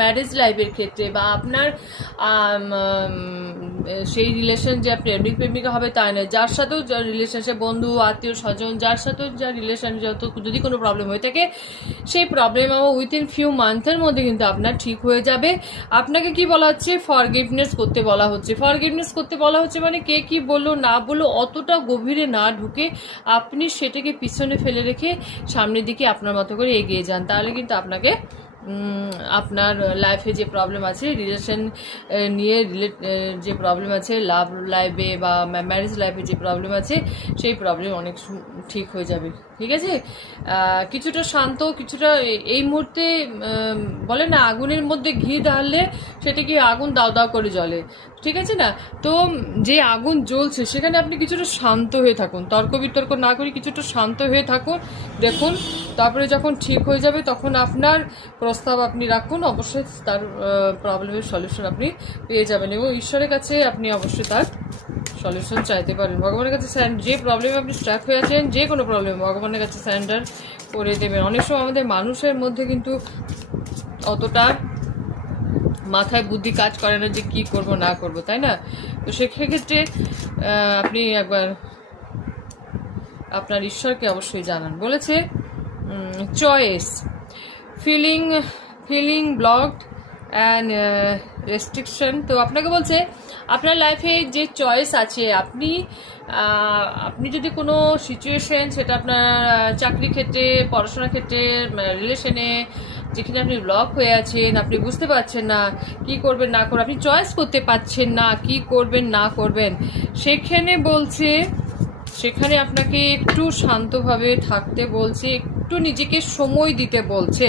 Marriage লাইফের ক্ষেত্রে বা আপনার সেই রিলেশন যে প্রেমিক প্রেমিকা হবে তাই নয়, যার সাথেও রিলেশনশিপ, বন্ধু আত্মীয় স্বজন, যার সাথেও যা রিলেশন, যত যদি কোনো প্রবলেম হয়ে থাকে সেই প্রবলেম আমার উইথিন ফিউ মান্থের মধ্যে কিন্তু আপনার ঠিক হয়ে যাবে। আপনাকে কি বলা হচ্ছে? ফরগিভনেস করতে বলা হচ্ছে। ফরগিভনেস করতে বলা হচ্ছে মানে কে কি বললো না বললো অতটা গভীরে না ঢুকে আপনি সেটাকে পিছনে ফেলে রেখে সামনের দিকে আপনার মতো করে এগিয়ে যান। তাহলে কিন্তু আপনাকে আপনার লাইফে যে প্রবলেম আছে, রিলেশন নিয়ে যে প্রবলেম আছে, লাভ লাইফে বা ম্যারেজ লাইফে যে প্রবলেম আছে সেই প্রবলেম অনেক ঠিক হয়ে যাবে। ঠিক আছে? কিছুটা শান্ত, কিছুটা এই মুহূর্তে বলে না আগুনের মধ্যে ঘি ঢাললে সেটা কি আগুন দাও দাও করে জ্বলে, ঠিক আছে না? তো যে আগুন জ্বলছে সেখানে আপনি কিছুটা শান্ত হয়ে থাকুন, তর্ক বিতর্ক না করে কিছুটা শান্ত হয়ে থাকুন, দেখুন। তারপরে যখন ঠিক হয়ে যাবে তখন আপনার প্রস্তাব আপনি রাখুন, অবশ্যই তার প্রবলেমের সলিউশন আপনি পেয়ে যাবেন এবং ঈশ্বরের কাছে আপনি অবশ্যই তার সলিউশন চাইতে পারেন। ভগবানের কাছে যে প্রবলেমে আপনি স্ট্রাক হয়ে আছেন, যে কোনো প্রবলেম ভগবানের কাছে স্যারেন্ডার করে দেবেন। অনেক সময় আমাদের মানুষের মধ্যে কিন্তু অতটা মাথায় বুদ্ধি কাজ করে না যে কী করব না করব, তাই না? তো সেক্ষেত্রে আপনি একবার আপনার ঈশ্বরকে অবশ্যই জানান। বলেছে choice, feeling blocked and restriction. তো আপনাকে বলছে আপনার লাইফে যে চয়েস আছে, আপনি যদি কোনো সিচুয়েশন, সেটা আপনার চাকরি ক্ষেত্রে, পড়াশোনার ক্ষেত্রে, রিলেশনে, যেখানে আপনি ব্লক হয়ে আছেন, আপনি বুঝতে পারছেন না কি করবেন না করবেন, আপনি চয়েস করতে পারছেন না কি করবেন না করবেন, সেখানে বলছে সেখানে আপনাকে একটু শান্তভাবে থাকতে বলছে, একটু নিজেকে সময় দিতে বলছে।